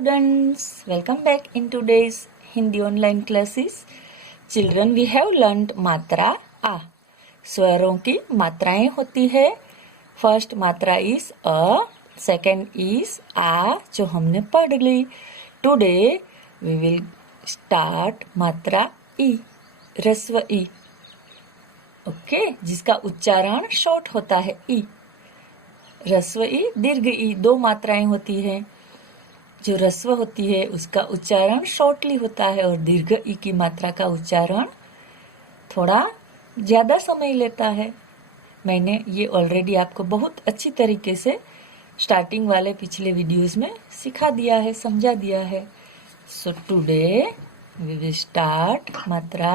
students, welcome back in today's Hindi online classes. Children, we have learned मात्रा आ. स्वरों की मात्राएं होती है. फर्स्ट मात्रा इज अ, सेकेंड इज आ जो हमने पढ़ ली. टुडे वी विल स्टार्ट मात्रा ई, ह्रस्व ई. ओके, जिसका उच्चारण शॉर्ट होता है ई. ह्रस्व ई, दीर्घ ई, दो मात्राएं होती है. जो ह्रस्व होती है उसका उच्चारण शॉर्टली होता है और दीर्घ ई की मात्रा का उच्चारण थोड़ा ज्यादा समय लेता है. मैंने ये ऑलरेडी आपको बहुत अच्छी तरीके से स्टार्टिंग वाले पिछले वीडियोस में सिखा दिया है, समझा दिया है. So today we will start मात्रा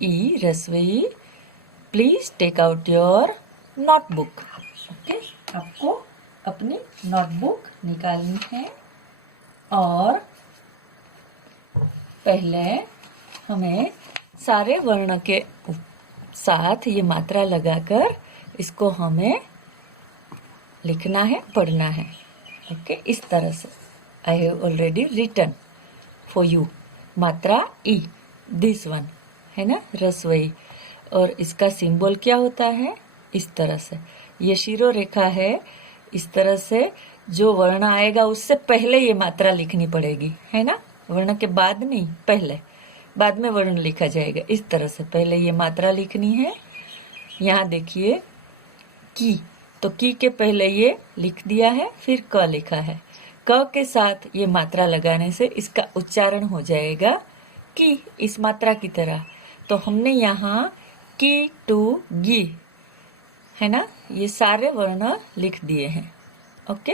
ई, ह्रस्व ई. Please take out your notebook. Okay, आपको अपनी नोटबुक निकालनी है और पहले हमें सारे वर्ण के साथ ये मात्रा लगाकर इसको हमें लिखना है, पढ़ना है. ओके, इस तरह से I have already written for you मात्रा ई, दिस वन है ना, ह्रस्व ई. और इसका सिंबल क्या होता है? इस तरह से ये शिरो रेखा है. इस तरह से जो वर्ण आएगा उससे पहले ये मात्रा लिखनी पड़ेगी, है ना. वर्ण के बाद नहीं, पहले. बाद में वर्ण लिखा जाएगा. इस तरह से पहले ये मात्रा लिखनी है. यहाँ देखिए की, तो की के पहले ये लिख दिया है, फिर क लिखा है. क के साथ ये मात्रा लगाने से इसका उच्चारण हो जाएगा की, इस मात्रा की तरह. तो हमने यहाँ की टू गी, है ना, ये सारे वर्ण लिख दिए हैं. ओके,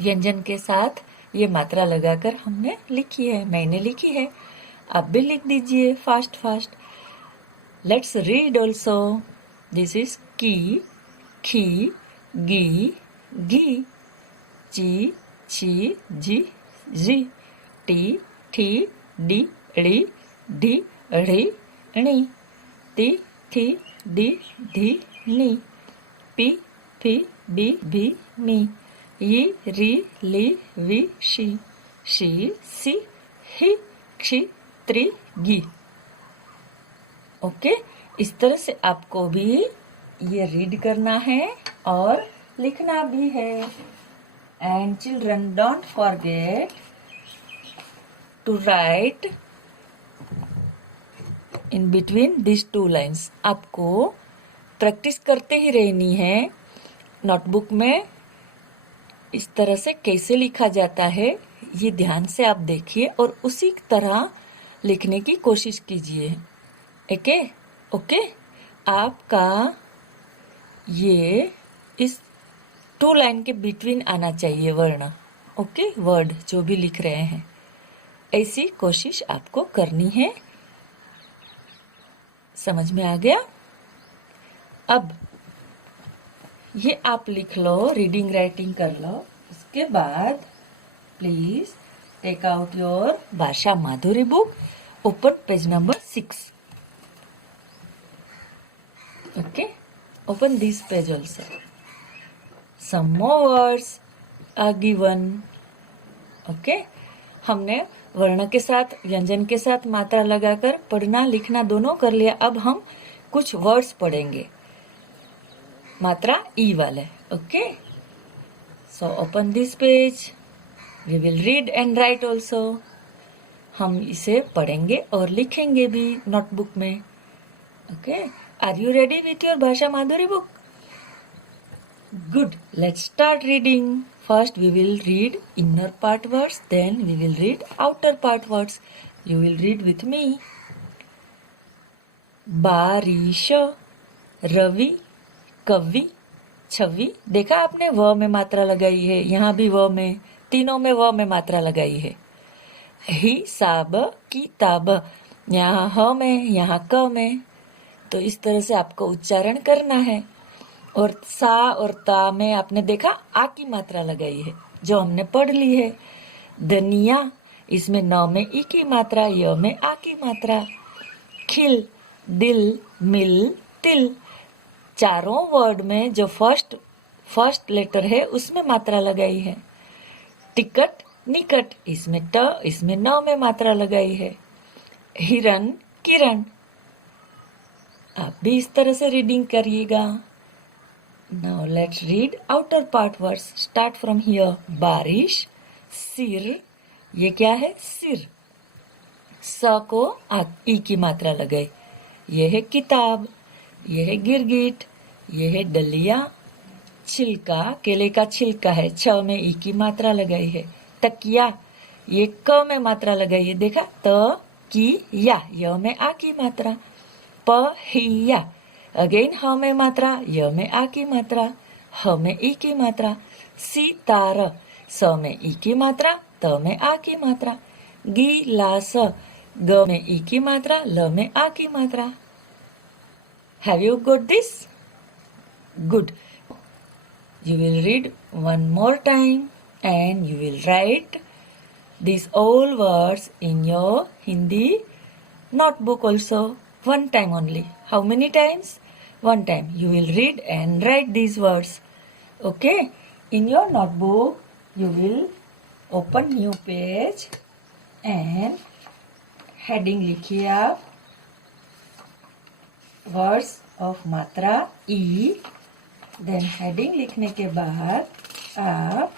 व्यंजन के साथ ये मात्रा लगाकर हमने लिखी है, मैंने लिखी है. आप भी लिख दीजिए fast fast. Let's read also. This is की, खी, गी, घी, ची, छी, जी, जी, टी, ठी, डी, ड़ी, ढी, ढ़ी, णी, ती, थी, डी, धी, नी, पी, फी, बी, भी, मी, यी, री, ली, वी, शी, सी, ही, क्षी, त्रि, गी. ओके, इस तरह से आपको भी ये रीड करना है और लिखना भी है. And children, don't forget to write in between this two lines. आपको प्रैक्टिस करते ही रहनी है. नोटबुक में इस तरह से कैसे लिखा जाता है ये ध्यान से आप देखिए और उसी तरह लिखने की कोशिश कीजिए. ओके ओके, आपका ये इस टू लाइन के बिटवीन आना चाहिए वर्ण. ओके, वर्ड जो भी लिख रहे हैं ऐसी कोशिश आपको करनी है. समझ में आ गया? अब ये आप लिख लो, रीडिंग राइटिंग कर लो. उसके बाद please take out your Bhasha Madhuri book, open page number 6. Okay, open this page also. Some more words are given. Okay, हमने वर्ण के साथ, व्यंजन के साथ मात्रा लगाकर पढ़ना लिखना दोनों कर लिया. अब हम कुछ वर्ड्स पढ़ेंगे मात्रा ई वाले. Okay, so open this page. We will read and write also. हम इसे पढ़ेंगे और लिखेंगे भी नोटबुक में. Okay, are you ready with your Bhasha Madhuri book? Good, let's start reading. First we will read inner part words, then we will read outer part words. You will read with me. बारिश, रवि, कवि, छवि. देखा आपने, व में मात्रा लगाई है. यहाँ भी व में, तीनों में व में मात्रा लगाई है. हिसाब, किताब, यहाँ ह में, यहाँ क में. तो इस तरह से आपको उच्चारण करना है. और सा और ता में आपने देखा आ की मात्रा लगाई है जो हमने पढ़ ली है. धनिया, इसमें न में ई की मात्रा, य में आ की मात्रा. खिल, दिल, मिल, तिल. चारों वर्ड में जो फर्स्ट लेटर है उसमें मात्रा लगाई है. टिकट, निकट, इसमें ट, इसमें न में मात्रा लगाई है। हिरन, किरण। आप भी इस तरह से रीडिंग करिएगा। Now let's read outer part words. Start from here. बारिश, सिर, ये क्या है? सिर। स को ई की मात्रा लगाई। ये है किताब, ये है गिरगिट, ये है डलिया। छिलका, केले का छिलका है, छ में ई की मात्रा लगाई है। तकिया, ये क में मात्रा लगाई है, देखा? त की या, य में आ की मात्रा। पहिया, अगेन ह में मात्रा, य में आ की मात्रा, ह में ई की मात्रा। सितार, स में ई की मात्रा, त में आ की मात्रा। गिलास, ग में ई की मात्रा, ल में आ की मात्रा। Have you got this? Good. You will read one more time and you will write these all words in your Hindi notebook also. One time only. How many times? One time. You will read and write these words. Okay? In your notebook, you will open new page and heading लिखिए आप words of मात्रा ई। Then heading लिखने के बाद आप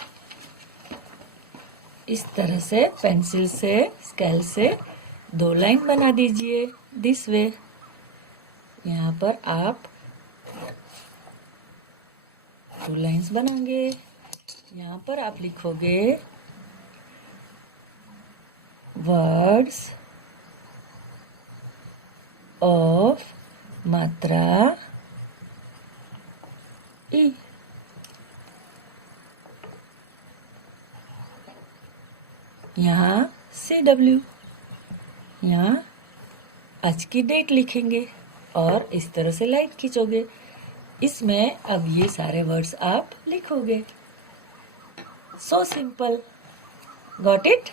इस तरह से पेंसिल से, स्केल से 2 लाइन बना दीजिए। This way. यहाँ पर आप 2 लाइन्स बनाएंगे। यहाँ पर आप लिखोगे वर्ड्स ऑफ मात्रा ई। यहाँ CW, यहाँ आज की डेट लिखेंगे और इस तरह से लाइन खींचोगे। इसमें अब ये सारे वर्ड्स आप लिखोगे। So simple. Got it?